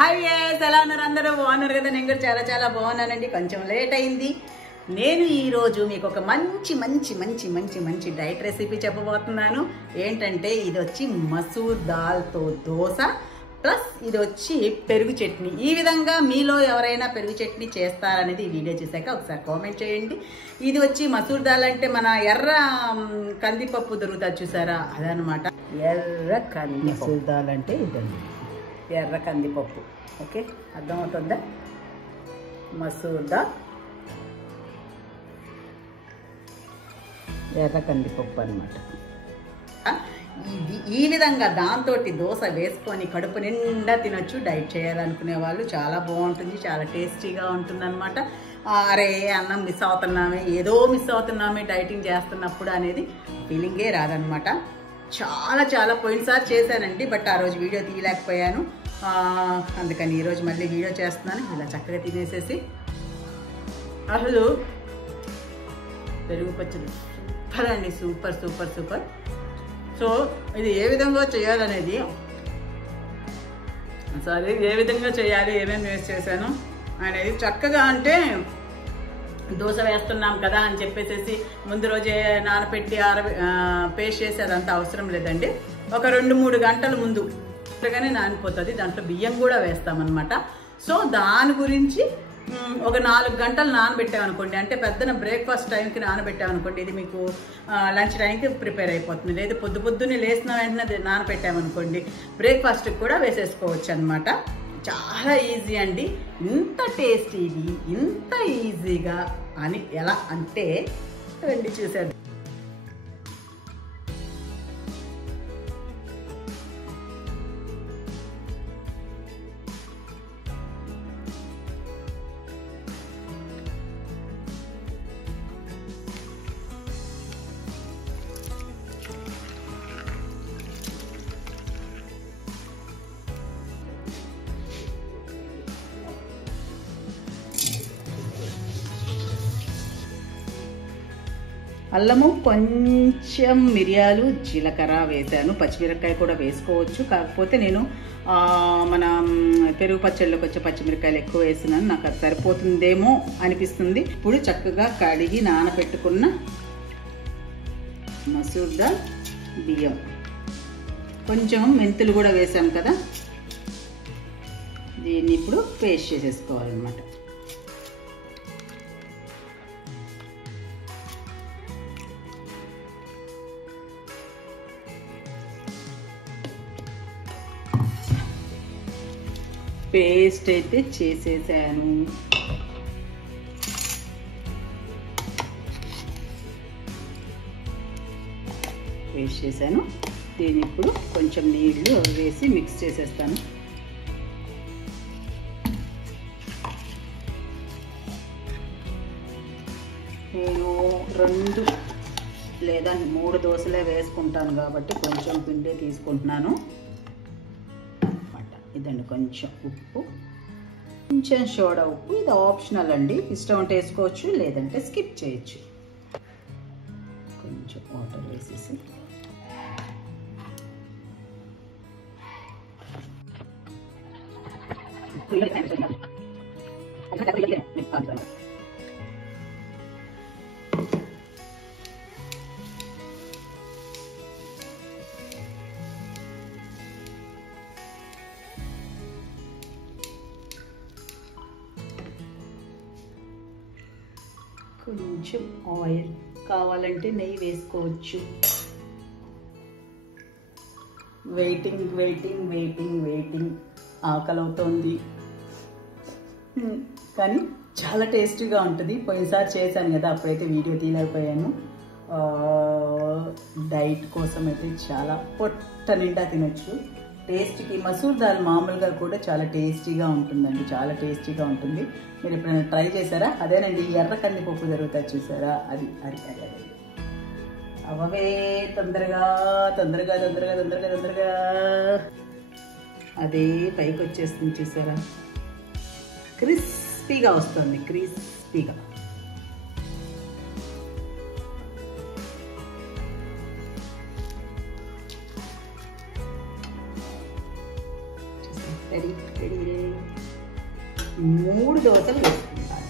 Hi yes ఎలా ఉన్నారు అందరూ బాగున్నారు కదా నేను కూడా చాలా చాలా బాగున్నానండి కొంచెం లేట్ అయింది నేను ఈ రోజు మీకు ఒక మంచి మంచి మంచి మంచి మంచి డైట్ రెసిపీ చెప్పబోతున్నాను ఏంటంటే ఇది వచ్చి మసూర్ దాల్ తో దోస ప్లస్ ఇది వచ్చి పెరుగు చట్నీ ఈ విధంగా మీలో ఎవరైనా పెరుగు చట్నీ చేస్తారనేది ఈ వీడియో చూసాక ఒకసారి కామెంట్ చేయండి ఇది వచ్చి మసూర్ దాల్ అంటే మన ఎర్ర కందిపప్పు దొరుకుతుంది చూసారా అదనమాట ఎర్ర కంది మసూర్ దాల్ అంటే ఇదండి ఎర్ర కందిపప్పు ఓకే అర్థమవుతుందా మసూర్ దాల్ ఎర్ర కందిపప్పు అనమాట ఈ విధంగా దాంతో దోశ వేసుకొని కడుపు నిండా తినొచ్చు డైట్ చేయాలనుకునే వాళ్ళు చాలా బాగుంటుంది చాలా టేస్టీగా ఉంటుంది అనమాట అరే అన్నం మిస్ అవుతున్నామే ఏదో మిస్ అవుతున్నామే డైటింగ్ చేస్తున్నప్పుడు అనేది ఫీలింగే రాదనమాట చాలా చాలా పోయినసారి చేశానండి బట్ ఆ రోజు వీడియో తీయలేకపోయాను అందుకని ఈరోజు మళ్ళీ వీడియో చేస్తున్నాను ఇలా చక్కగా తినేసేసి అసలు పెరుగు పచ్చడి సూపర్ అండి సూపర్ సూపర్ సూపర్ సో ఇది ఏ విధంగా చేయాలనేది సారీ ఏ విధంగా చేయాలి ఏమేమి వేస్ట్ చేశాను అనేది చక్కగా అంటే దోశ వేస్తున్నాం కదా అని చెప్పేసి ముందు రోజే నానపెట్టి పేస్ట్ చేసి అదంతా అవసరం లేదండి ఒక 2-3 గంటల ముందు గానే నానిపోతుంది దాంట్లో బియ్యం కూడా వేస్తామన్నమాట సో దాని గురించి ఒక 4 గంటలు నానబెట్టామనుకోండి అంటే పెద్దన బ్రేక్ఫాస్ట్ టైంకి నానబెట్టామనుకోండి ఇది మీకు లంచ్ టైంకి ప్రిపేర్ అయిపోతుంది లేదా పొద్దున్నే లేచిన వెంటనే నానబెట్టామనుకోండి బ్రేక్ఫాస్ట్కి కూడా వేసేసుకోవచ్చు అనమాట చాలా ఈజీ అండి ఇంత టేస్టీది ఇంత ఈజీగా అని ఎలా అంటే రండి చూసారు అల్లము కొంచెం మిరియాలు జీలకర్ర వేసాను పచ్చిమిరపకాయ కూడా వేసుకోవచ్చు కాకపోతే నేను మన పెరుగు పచ్చళ్ళలోకి వచ్చే పచ్చిమిరపకాయలు ఎక్కువ వేసినాను నాకు అది సరిపోతుందేమో అనిపిస్తుంది ఇప్పుడు చక్కగా కడిగి నానబెట్టుకున్న మసూర్ దాల్ బియ్యం కొంచెం మెంతులు కూడా వేసాం కదా దీన్ని ఇప్పుడు పేస్ట్ చేసేసుకోవాలన్నమాట పేస్ట్ అయితే చేసేసాను పేస్ట్ చేశాను దీన్ని ఇప్పుడు కొంచెం నీళ్లు వేసి మిక్స్ చేసేస్తాను నేను 2 లేదా 3 దోశలే వేసుకుంటాను కాబట్టి కొంచెం పిండి తీసుకుంటున్నాను ఇదండి కొంచెం ఉప్పు కొంచెం సోడా ఉప్పు ఇది ఆప్షనల్ అండి ఇష్టం ఉంటే వేసుకోవచ్చు లేదంటే స్కిప్ చేయొచ్చు కొంచెం వాటర్ వేసేసి కొంచెం ఆయిల్ కావాలంటే నెయ్యి వేసుకోవచ్చు వెయిటింగ్ వెయిటింగ్ వెయిటింగ్ వెయిటింగ్ ఆకలి అవుతోంది కానీ చాలా టేస్టీగా ఉంటుంది పోయినసారి చేశాను కదా అప్పుడైతే వీడియో తీయలేకపోయాను డైట్ కోసం అయితే చాలా పొట్ట నిండా తినొచ్చు టేస్ట్కి మసూర్ దాల్ మామూలుగా కూడా చాలా టేస్టీగా ఉంటుందండి చాలా టేస్టీగా ఉంటుంది మీరు ఎప్పుడైనా ట్రై చేశారా అదేనండి ఎర్ర కందిపప్పు జరుగుతుంది చూసారా అది అది అది అది అవే తొందరగా తొందరగా తొందరగా తొందరగా తొందరగా అదే పైకి వచ్చేస్తుంది చూసారా క్రిస్పీగా వస్తుంది క్రిస్పీగా రెడీ రెడీ రెడీ 3 దోశలు వేసుకుంటాను.